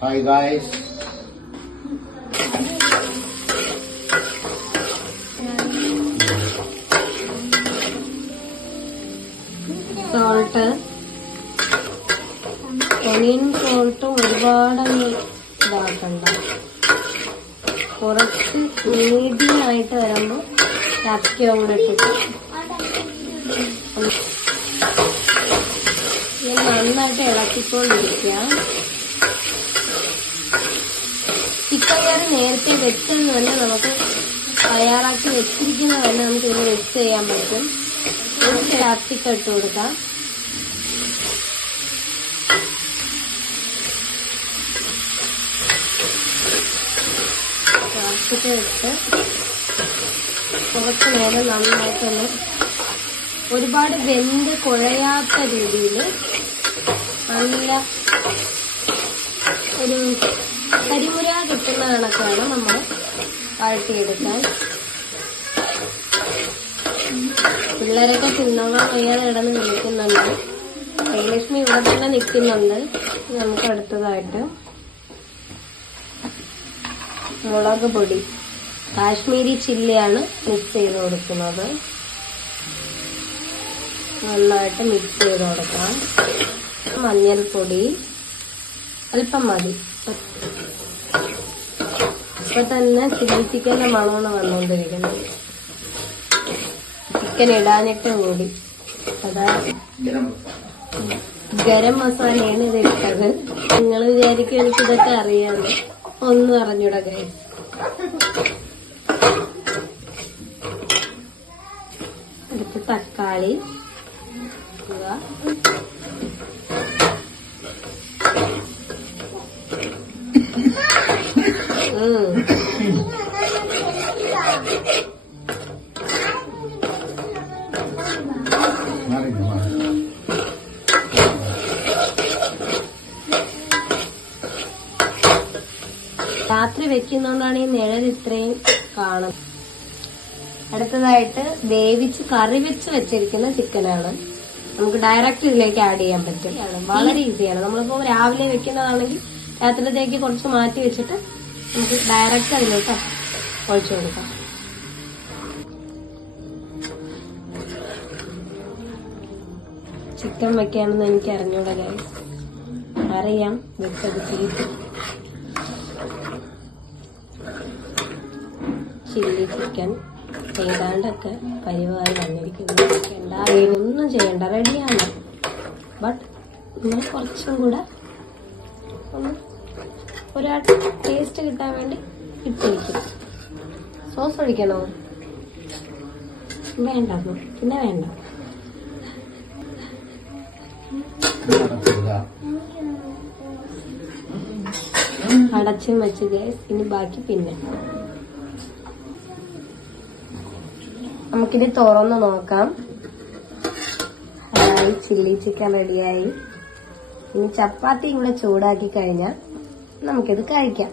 Hi guys. Salt, onion സോൾട്ടും ഒരുപാടങ്ങ് ഇതാക്കണ്ട. കുറച്ച് മീഡിയമായിട്ട് വരുമ്പോൾ ക്യാപ്സിക്കം കൂടെ ഇട്ടിട്ട് നന്നായിട്ട് ഇളക്കിക്കൊണ്ടിരിക്കുക. ചിക്കൻ കറി നേരത്തെ വെച്ചത് തന്നെ നമുക്ക് തയ്യാറാക്കി വെച്ചിരിക്കുന്നത് തന്നെ നമുക്ക് ഇതിന് മിക്സ് ചെയ്യാൻ പറ്റും. ക്യാപ്സിക്കം ഇട്ട് കൊടുക്കാം. ക്യാപ്സിക്കം ഇട്ട് കുറച്ച് നേരം നന്നായിട്ടൊന്ന് ഒരുപാട് വെന്ത് കുഴയാത്ത രീതിയിൽ നല്ല ഒരു കരിമുര കിട്ടുന്ന കണക്കാണ് നമ്മൾ വഴട്ടിയെടുക്കാൻ. പിള്ളേരൊക്കെ തിന്നോളം വയ്യാതെ കിടന്ന് വിളിക്കുന്നുണ്ട്. ശ്രീലക്ഷ്മി ഇവിടെ തന്നെ നിൽക്കുന്നുണ്ട്. നമുക്ക് അടുത്തതായിട്ട് മുളക് പൊടി, കാശ്മീരി ചില്ലിയാണ് മിക്സ് ചെയ്ത് കൊടുക്കുന്നത്. നന്നായിട്ട് മിക്സ് ചെയ്ത് കൊടുക്കാം. മഞ്ഞൾപ്പൊടി അല്പം മതി. ഇപ്പൊ തന്നെ ചില്ലി ചിക്കന്റെ മണമാണ് വന്നുകൊണ്ടിരിക്കുന്നത്. ചിക്കൻ ഇടാനിട്ട് കൂടി അതാ ഗരം മസാലയാണ് ഇത് ഇട്ടത്. നിങ്ങൾ വിചാരിക്കും എനിക്കിതൊക്കെ അറിയാമോ? ഒന്നും അറിഞ്ഞൂടാ ഗൈസ്. അടുത്ത് തക്കാളി രാത്രി വെക്കുന്നോണ്ടാണ് ഈ നിഴൽ ഇത്രയും കാണുന്നത്. അടുത്തതായിട്ട് വേവിച്ച് കറി വെച്ച് വെച്ചിരിക്കുന്ന ചിക്കനാണ്. നമുക്ക് ഡയറക്റ്റ് ഇതിലേക്ക് ആഡ് ചെയ്യാൻ പറ്റും. വളരെ ഈസിയാണ്. നമ്മളിപ്പോ രാവിലെ വെക്കുന്നതാണെങ്കിൽ രാത്രിയിലേക്ക് കുറച്ച് മാറ്റി വെച്ചിട്ട് നമുക്ക് ഡയറക്റ്റ് അതിലോട്ട് ഒഴിച്ചു കൊടുക്കാം. ചിക്കൻ വെക്കാണെന്ന് എനിക്ക് അറിഞ്ഞൂടാ ഗൈസ്. അറിയാം വെച്ചത് ചില്ലി ചിക്കൻ ഏതാണ്ടൊക്കെ പരിവായി വന്നിരിക്കുന്നു. ഒന്നും ചെയ്യണ്ട, റെഡിയാണ്. ബട്ട് നമ്മൾ കുറച്ചും കൂടെ ഒന്ന് ഒരാൾ ടേസ്റ്റ് കിട്ടാൻ വേണ്ടി ഇട്ടിരിക്കും. സോസ് ഒഴിക്കണോ? വേണ്ട, പിന്നെ വേണ്ട. അടച്ചും വെച്ച് ഗൈസ്. ഇനി ബാക്കി പിന്നെ നമുക്കിത് തുറന്ന് നോക്കാം. ചില്ലി ചിക്കൻ റെഡിയായി. ഇനി ചപ്പാത്തി കൂടെ ചൂടാക്കി കഴിഞ്ഞാൽ നമുക്കിത് കഴിക്കാം.